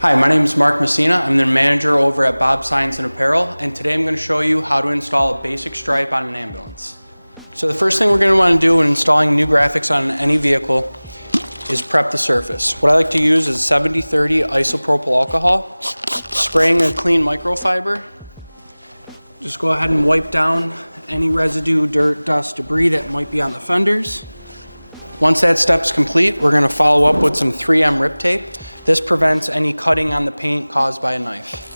Hi, my name is Marc Messina. I'm the manager over at Bob Signs and Apparel, and today I'm going to show you how to install a basic stripe on an ambulance. So the first thing we're going to want to do when installing new graphics on any vehicle is prep the surface. What I like to use is 70-30 isopropyl alcohol, spraying a clean microfiber. Just go ahead and wipe down any residue, dirt, dust, debris that might be on the fenders. Once that step's complete, we're going to follow up with some 3M rip tape. This prevents any cutting on the paint caused by a knife.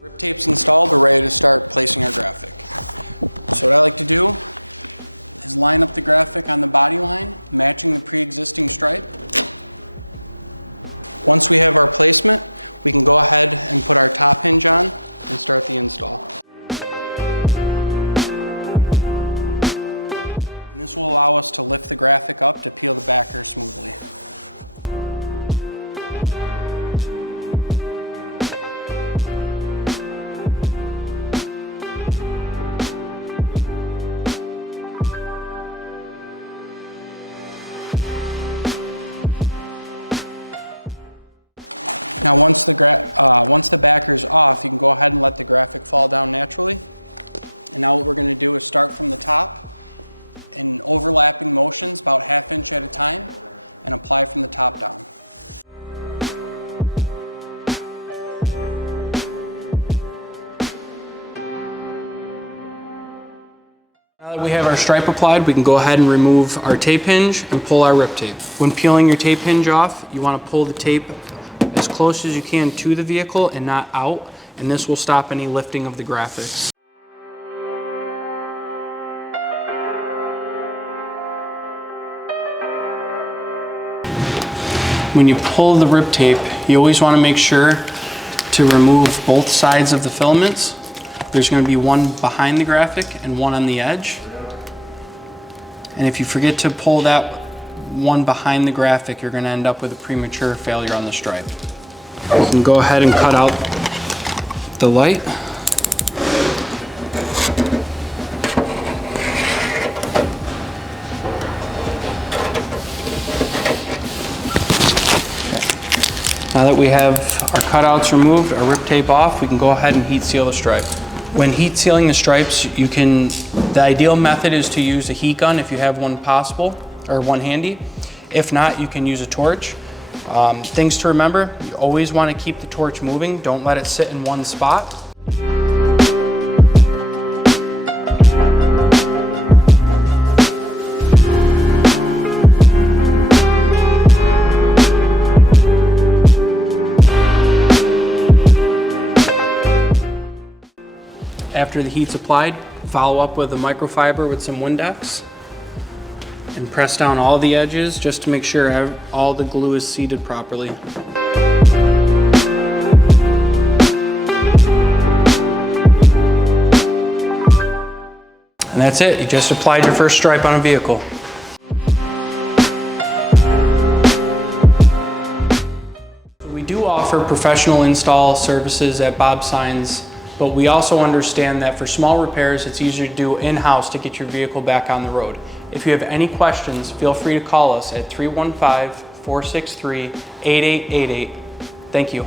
Rip tape's installed, we're ready to start placing our graphic. So what I like to do is line up the graphic on the body line, matching the pre-existing stripe. Once we have our placement, we can go ahead and put our top hinge on and start the install. This will allow us to lift the graphic up to peel the backer smoothly. Now once the backer is off, you can go ahead and let the graphic fall down naturally. And now what we're going to do is start from the top in overlapping motions, about 1/2 inch at a time, and apply from the top down. Now that we have our stripe applied, we can go ahead and remove our tape hinge and pull our rip tape. When peeling your tape hinge off, you want to pull the tape as close as you can to the vehicle and not out, and this will stop any lifting of the graphics. When you pull the rip tape, you always want to make sure to remove both sides of the filaments. There's going to be one behind the graphic and one on the edge. And if you forget to pull that one behind the graphic, you're going to end up with a premature failure on the stripe. You can go ahead and cut out the light. Now that we have our cutouts removed, our rip tape off, we can go ahead and heat seal the stripe. When heat sealing the stripes, the ideal method is to use a heat gun if you have one possible, or one handy. If not, you can use a torch. Things to remember, you always want to keep the torch moving. Don't let it sit in one spot. After the heat's applied, follow up with a microfiber with some Windex and press down all the edges just to make sure all the glue is seated properly. And that's it, you just applied your first stripe on a vehicle. We do offer professional install services at Bob Signs, but we also understand that for small repairs, it's easier to do in-house to get your vehicle back on the road. If you have any questions, feel free to call us at 315-463-8888. Thank you.